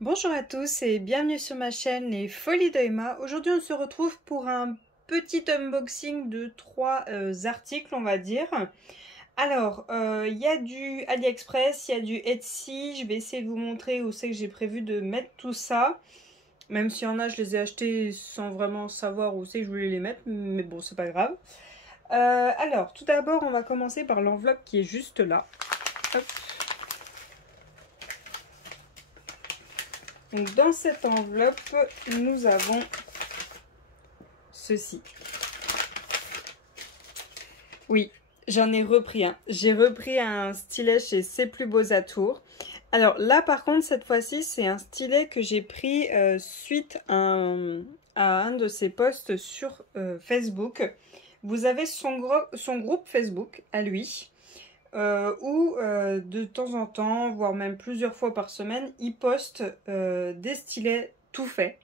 Bonjour à tous et bienvenue sur ma chaîne Les Folies d'Emma. Aujourd'hui on se retrouve pour un petit unboxing de trois articles on va dire. Alors il y a du AliExpress, il y a du Etsy, je vais essayer de vous montrer où c'est que j'ai prévu de mettre tout ça. Même s'il y en a je les ai achetés sans vraiment savoir où c'est que je voulais les mettre, mais bon c'est pas grave. Alors tout d'abord on va commencer par l'enveloppe qui est juste là. Hop. Donc dans cette enveloppe, nous avons ceci. Oui, j'en ai repris un. J'ai repris un stylet chez C'est Plus Beaux Atours. Alors là par contre cette fois-ci c'est un stylet que j'ai pris suite à un de ses posts sur Facebook. Vous avez son groupe Facebook à lui. Où de temps en temps, voire même plusieurs fois par semaine, il poste des stylets tout faits,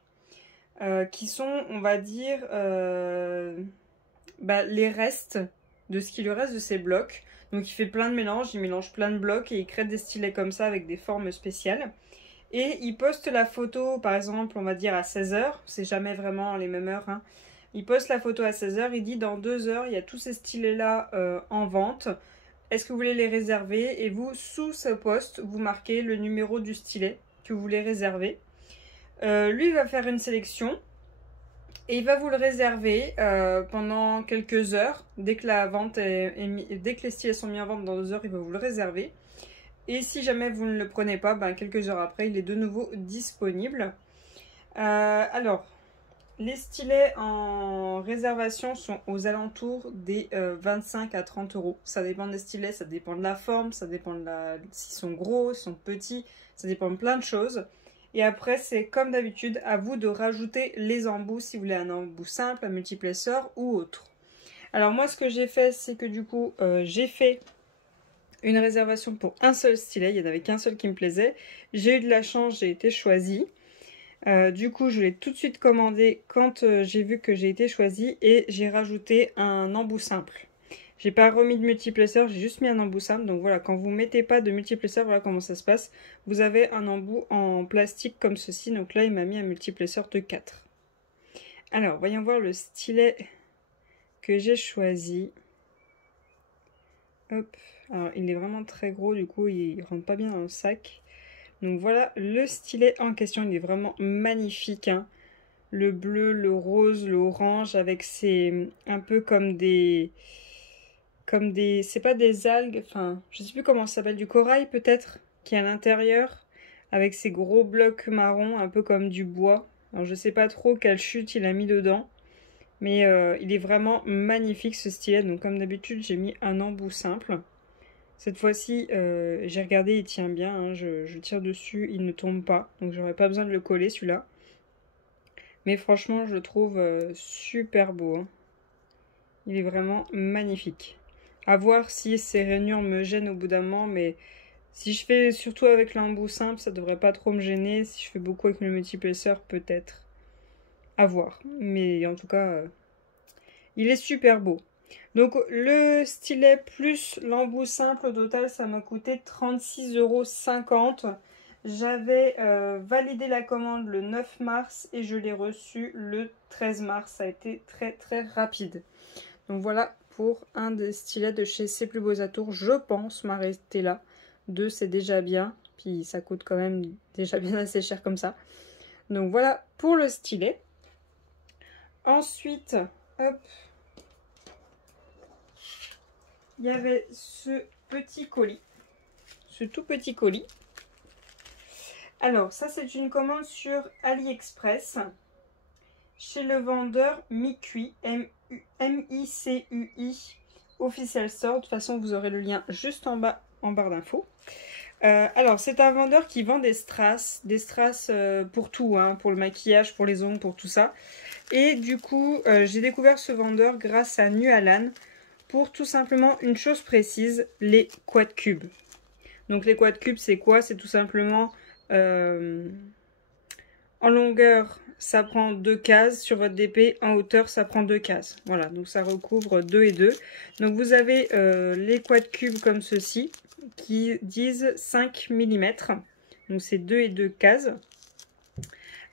qui sont, on va dire, les restes de ce qui lui reste de ses blocs. Donc il fait plein de mélanges, il mélange plein de blocs et il crée des stylets comme ça avec des formes spéciales. Et il poste la photo, par exemple, on va dire à 16 h, c'est jamais vraiment les mêmes heures, hein. Il poste la photo à 16 h, il dit dans 2 heures, il y a tous ces stylets-là en vente. Est-ce que vous voulez les réserver? Et vous, sous ce post, vous marquez le numéro du stylet que vous voulez réserver. Lui, il va faire une sélection et il va vous le réserver pendant quelques heures. Dès que la vente dès que les stylets sont mis en vente dans 2 heures, il va vous le réserver. Et si jamais vous ne le prenez pas, quelques heures après, il est de nouveau disponible. Alors, les stylets en réservation sont aux alentours des 25 à 30 euros. Ça dépend des stylets, ça dépend de la forme, ça dépend de s'ils sont gros, s'ils sont petits, ça dépend de plein de choses. Et après, c'est comme d'habitude, à vous de rajouter les embouts si vous voulez un embout simple, un multiplesseur ou autre. Alors moi, ce que j'ai fait, c'est que du coup, j'ai fait une réservation pour un seul stylet. Il n'y en avait qu'un seul qui me plaisait. J'ai eu de la chance, j'ai été choisie. Du coup, je l'ai tout de suite commandé quand j'ai vu que j'ai été choisie et j'ai rajouté un embout simple. J'ai pas remis de multiplesseur, j'ai juste mis un embout simple. Donc voilà, quand vous mettez pas de multiplesseur, voilà comment ça se passe. Vous avez un embout en plastique comme ceci. Donc là, il m'a mis un multiplesseur de 4. Alors, voyons voir le stylet que j'ai choisi. Hop. Alors, il est vraiment très gros, du coup, il rentre pas bien dans le sac. Donc voilà le stylet en question, il est vraiment magnifique, hein. Le bleu, le rose, l'orange avec ces un peu c'est pas des algues, enfin je sais plus comment ça s'appelle, du corail peut-être qui est à l'intérieur avec ces gros blocs marrons un peu comme du bois. Alors je sais pas trop quelle chute il a mis dedans, mais il est vraiment magnifique ce stylet. Donc comme d'habitude j'ai mis un embout simple. Cette fois-ci, j'ai regardé, il tient bien, hein, je tire dessus, il ne tombe pas, donc j'aurais pas besoin de le coller celui-là. Mais franchement, je le trouve super beau, hein. Il est vraiment magnifique. À voir si ces rainures me gênent au bout d'un moment, mais si je fais surtout avec l'embout simple, ça devrait pas trop me gêner. Si je fais beaucoup avec le multiplesseur, peut-être. À voir. Mais en tout cas, il est super beau. Donc le stylet plus l'embout simple au total ça m'a coûté 36,50 €. J'avais validé la commande le 9 mars et je l'ai reçu le 13 mars. Ça a été très très rapide. Donc voilà pour un des stylets de chez C'est Plus Beaux Atours. Je pense m'arrêter là. 2 c'est déjà bien. Puis ça coûte quand même déjà bien assez cher comme ça. Donc voilà pour le stylet. Ensuite, hop. Il y avait ce petit colis, ce tout petit colis. Alors, ça c'est une commande sur AliExpress, chez le vendeur Micui, M-I-C-U-I, Official Store. De toute façon, vous aurez le lien juste en bas, en barre d'infos. Alors, c'est un vendeur qui vend des strass pour tout, hein, pour le maquillage, pour les ongles, pour tout ça. Et du coup, j'ai découvert ce vendeur grâce à Nualan, pour tout simplement une chose précise, les quad cubes. Donc les quad cubes c'est quoi? C'est tout simplement en longueur ça prend 2 cases sur votre DP, en hauteur ça prend 2 cases. Voilà, donc ça recouvre 2 et 2. Donc vous avez les quad cubes comme ceci qui disent 5 mm. Donc c'est 2 et 2 cases.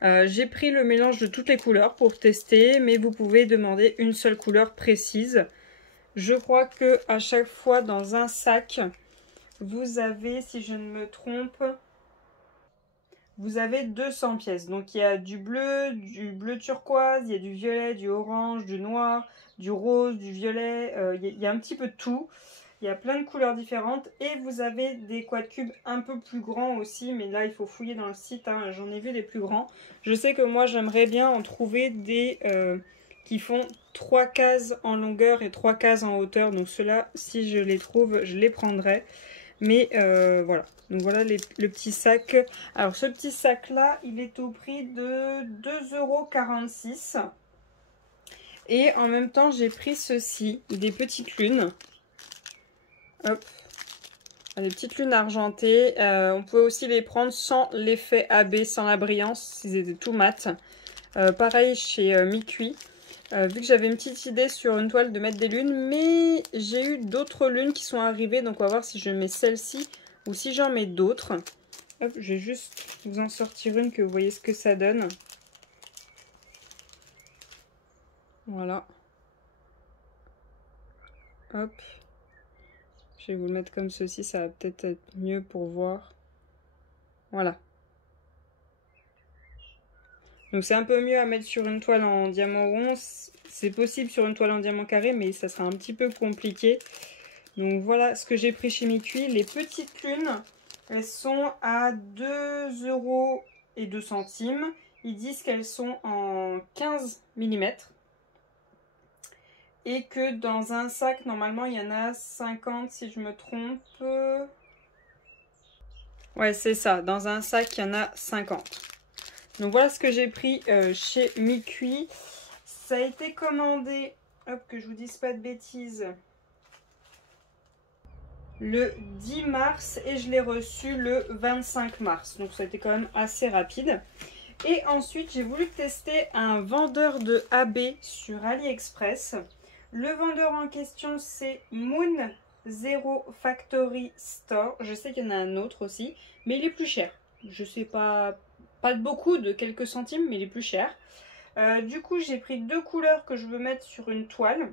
J'ai pris le mélange de toutes les couleurs pour tester, mais vous pouvez demander une seule couleur précise. Je crois que à chaque fois dans un sac, vous avez, si je ne me trompe, vous avez 200 pièces. Donc il y a du bleu turquoise, il y a du violet, du orange, du noir, du rose, du violet, il y a un petit peu de tout. Il y a plein de couleurs différentes et vous avez des quad cubes un peu plus grands aussi, mais là il faut fouiller dans le site, hein. J'en ai vu des plus grands. Je sais que moi j'aimerais bien en trouver des qui font 3 cases en longueur et 3 cases en hauteur, donc ceux-là si je les trouve je les prendrai. Mais voilà, donc voilà le petit sac. Alors ce petit sac là il est au prix de 2,46 €. Et en même temps j'ai pris ceci, des petites lunes. Hop, des petites lunes argentées. On peut aussi les prendre sans l'effet AB, sans la brillance, s'ils étaient tout mat. Pareil chez Mi-Cuit. Vu que j'avais une petite idée sur une toile de mettre des lunes, mais j'ai eu d'autres lunes qui sont arrivées. Donc on va voir si je mets celle-ci ou si j'en mets d'autres. Hop, je vais juste vous en sortir une que vous voyez ce que ça donne. Voilà. Hop. Je vais vous le mettre comme ceci, ça va peut-être être mieux pour voir. Voilà. Donc c'est un peu mieux à mettre sur une toile en diamant rond. C'est possible sur une toile en diamant carré, mais ça sera un petit peu compliqué. Donc voilà ce que j'ai pris chez Mi-Cuit. Les petites lunes, elles sont à 2,02 €. Ils disent qu'elles sont en 15 mm. Et que dans un sac, normalement, il y en a 50 si je me trompe. Ouais, c'est ça. Dans un sac, il y en a 50. Donc voilà ce que j'ai pris chez Mi-Cuit. Ça a été commandé, hop, que je vous dise pas de bêtises, le 10 mars et je l'ai reçu le 25 mars. Donc ça a été quand même assez rapide. Et ensuite, j'ai voulu tester un vendeur de AB sur AliExpress. Le vendeur en question, c'est Moon Zero Factory Store. Je sais qu'il y en a un autre aussi, mais il est plus cher. Je sais pas de beaucoup, de quelques centimes, mais il est plus cher. Du coup, j'ai pris 2 couleurs que je veux mettre sur une toile.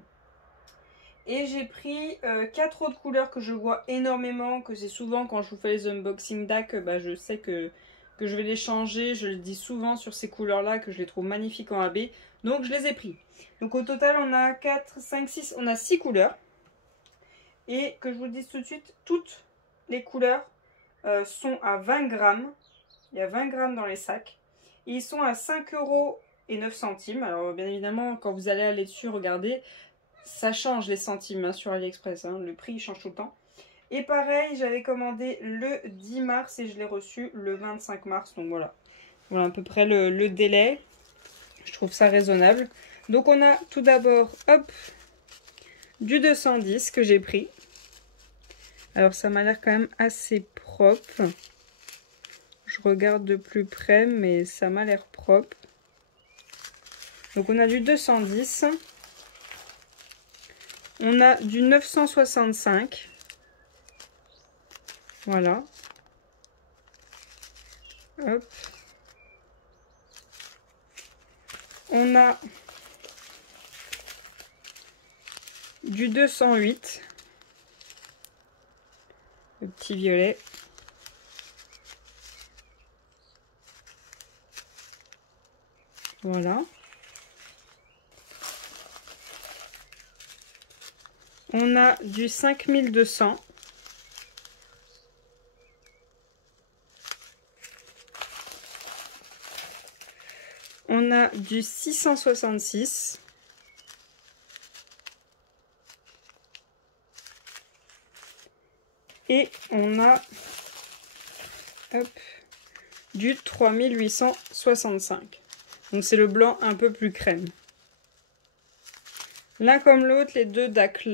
Et j'ai pris 4 autres couleurs que je vois énormément, que c'est souvent quand je vous fais les unboxing DAC, je sais que je vais les changer. Je le dis souvent sur ces couleurs-là, que je les trouve magnifiques en AB. Donc je les ai pris. Donc au total, on a 4, 5, 6, on a 6 couleurs. Et que je vous le dise tout de suite, toutes les couleurs sont à 20 grammes. Il y a 20 grammes dans les sacs. Et ils sont à 5,09 €. Alors bien évidemment, quand vous allez dessus, regardez. Ça change les centimes hein, sur AliExpress, hein. Le prix change tout le temps. Et pareil, j'avais commandé le 10 mars et je l'ai reçu le 25 mars. Donc voilà, voilà à peu près le délai. Je trouve ça raisonnable. Donc on a tout d'abord, hop, du 210 que j'ai pris. Alors ça m'a l'air quand même assez propre. Je regarde de plus près, mais ça m'a l'air propre. Donc on a du 210. On a du 965. Voilà. Hop. On a du 208. Le petit violet. Voilà. On a du 5200. On a du 666. Et on a hop, du 3865. Donc c'est le blanc un peu plus crème. L'un comme l'autre, les deux DAC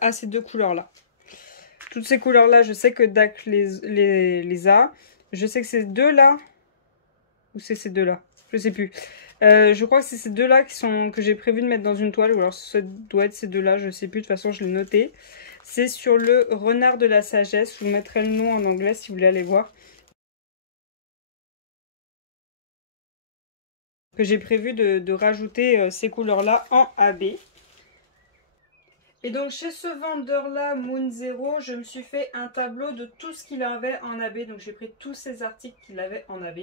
a ces deux couleurs-là. Toutes ces couleurs-là, je sais que DAC les a. Je sais que ces deux-là, ou c'est ces deux-là, je sais plus. Je crois que c'est ces deux-là que j'ai prévu de mettre dans une toile, ou alors ça doit être ces deux-là, je sais plus, de toute façon je l'ai noté. C'est sur le renard de la sagesse, je vous mettrai le nom en anglais si vous voulez aller voir. que j'ai prévu de rajouter ces couleurs-là en AB. Et donc chez ce vendeur-là, Moon Zero, je me suis fait un tableau de tout ce qu'il avait en AB. Donc j'ai pris tous ces articles qu'il avait en AB.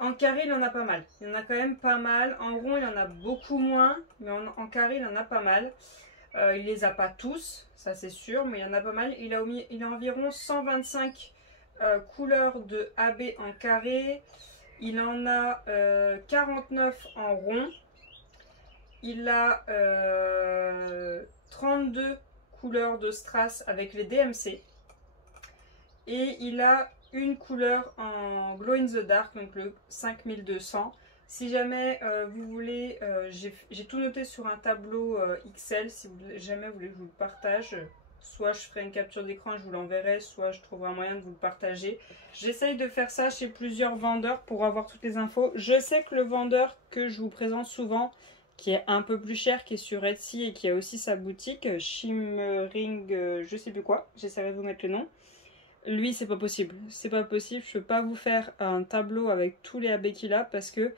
En carré, il en a pas mal. Il y en a quand même pas mal. En rond, il y en a beaucoup moins. Mais en carré, il en a pas mal. Il les a pas tous, ça c'est sûr, mais il y en a pas mal. Il a environ 125 couleurs de AB en carré. Il en a 49 en rond. Il a 32 couleurs de strass avec les DMC. Et il a une couleur en glow in the dark, donc le 5200. Si jamais vous voulez, j'ai tout noté sur un tableau XL. Si jamais vous voulez que je vous le partage, soit je ferai une capture d'écran, je vous l'enverrai, soit je trouverai un moyen de vous le partager. J'essaye de faire ça chez plusieurs vendeurs pour avoir toutes les infos. Je sais que le vendeur que je vous présente souvent, qui est un peu plus cher, qui est sur Etsy et qui a aussi sa boutique, Shimmering, je sais plus quoi, j'essaierai de vous mettre le nom. Lui, c'est pas possible. C'est pas possible. Je peux pas vous faire un tableau avec tous les AB qu'il a parce que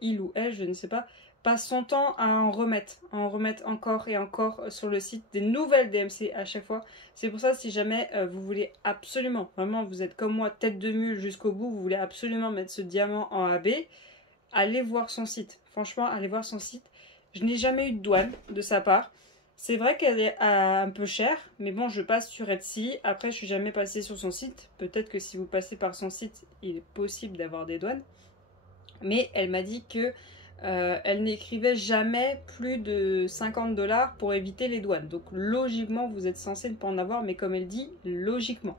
il ou elle, je ne sais pas, passe son temps à en remettre encore et encore sur le site des nouvelles DMC à chaque fois. C'est pour ça, si jamais vous voulez absolument, vraiment, vous êtes comme moi, tête de mule jusqu'au bout, vous voulez absolument mettre ce diamant en AB, allez voir son site. Franchement, allez voir son site. Je n'ai jamais eu de douane de sa part. C'est vrai qu'elle est un peu chère, mais bon, je passe sur Etsy. Après, je suis jamais passée sur son site. Peut-être que si vous passez par son site, il est possible d'avoir des douanes. Mais elle m'a dit que elle n'écrivait jamais plus de 50 $ pour éviter les douanes. Donc logiquement, vous êtes censé ne pas en avoir, mais comme elle dit, logiquement.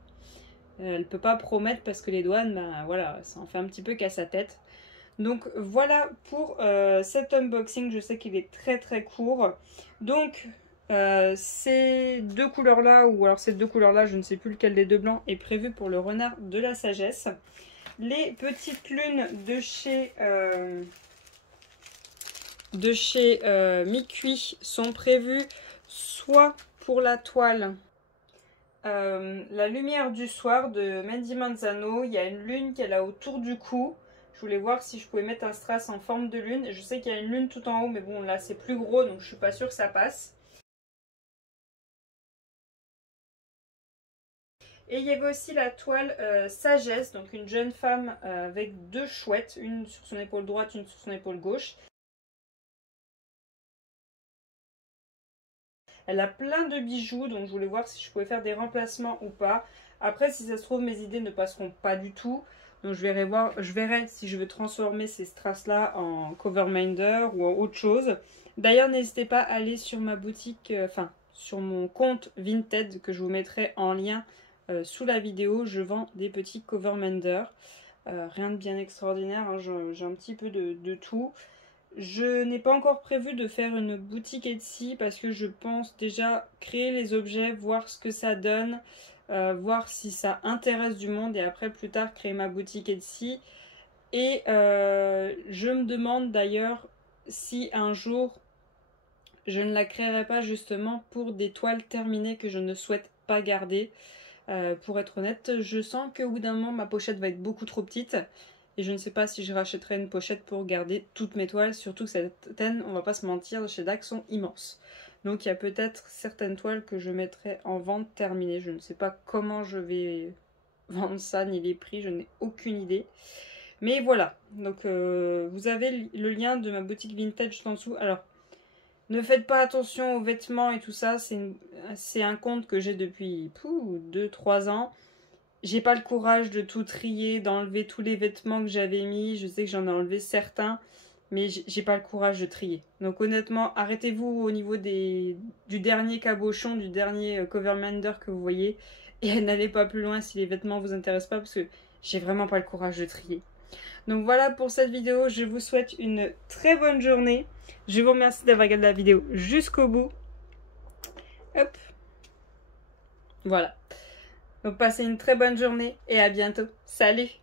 Elle ne peut pas promettre parce que les douanes, ben voilà, ça en fait un petit peu casse sa tête. Donc voilà pour cet unboxing. Je sais qu'il est très très court. Donc ces deux couleurs là, ou alors ces deux couleurs là, je ne sais plus lequel des deux blancs est prévu pour le renard de la sagesse. Les petites lunes de chez Mi-Cuit sont prévues soit pour la toile La lumière du soir de Mandy Manzano. Il y a une lune qu'elle a autour du cou. Je voulais voir si je pouvais mettre un strass en forme de lune. Je sais qu'il y a une lune tout en haut, mais bon là c'est plus gros, donc je suis pas sûre que ça passe. Et il y avait aussi la toile Sagesse, donc une jeune femme avec deux chouettes, une sur son épaule droite, une sur son épaule gauche. Elle a plein de bijoux, donc je voulais voir si je pouvais faire des remplacements ou pas. Après, si ça se trouve, mes idées ne passeront pas du tout. Donc je verrai si je veux transformer ces strass-là en coverminder ou en autre chose. D'ailleurs, n'hésitez pas à aller sur ma boutique, sur mon compte Vinted que je vous mettrai en lien sous la vidéo. Je vends des petits coverminders. Rien de bien extraordinaire, hein, j'ai un petit peu de tout. Je n'ai pas encore prévu de faire une boutique Etsy parce que je pense déjà créer les objets, voir ce que ça donne, voir si ça intéresse du monde et après plus tard créer ma boutique Etsy. Et je me demande d'ailleurs si un jour je ne la créerai pas justement pour des toiles terminées que je ne souhaite pas garder. Pour être honnête, je sens qu'au bout d'un moment ma pochette va être beaucoup trop petite. Et je ne sais pas si je rachèterai une pochette pour garder toutes mes toiles. Surtout que certaines, on va pas se mentir, chez DAC sont immenses. Donc il y a peut-être certaines toiles que je mettrai en vente terminée. Je ne sais pas comment je vais vendre ça, ni les prix, je n'ai aucune idée. Mais voilà, donc vous avez le lien de ma boutique vintage juste en dessous. Alors, ne faites pas attention aux vêtements et tout ça. C'est un compte que j'ai depuis 2-3 ans. J'ai pas le courage de tout trier, d'enlever tous les vêtements que j'avais mis. Je sais que j'en ai enlevé certains, mais j'ai pas le courage de trier. Donc honnêtement, arrêtez-vous au niveau du dernier cabochon, du dernier coverminder que vous voyez. Et n'allez pas plus loin si les vêtements vous intéressent pas, parce que j'ai vraiment pas le courage de trier. Donc voilà pour cette vidéo. Je vous souhaite une très bonne journée. Je vous remercie d'avoir regardé la vidéo jusqu'au bout. Hop. Voilà. Donc passez une très bonne journée et à bientôt. Salut!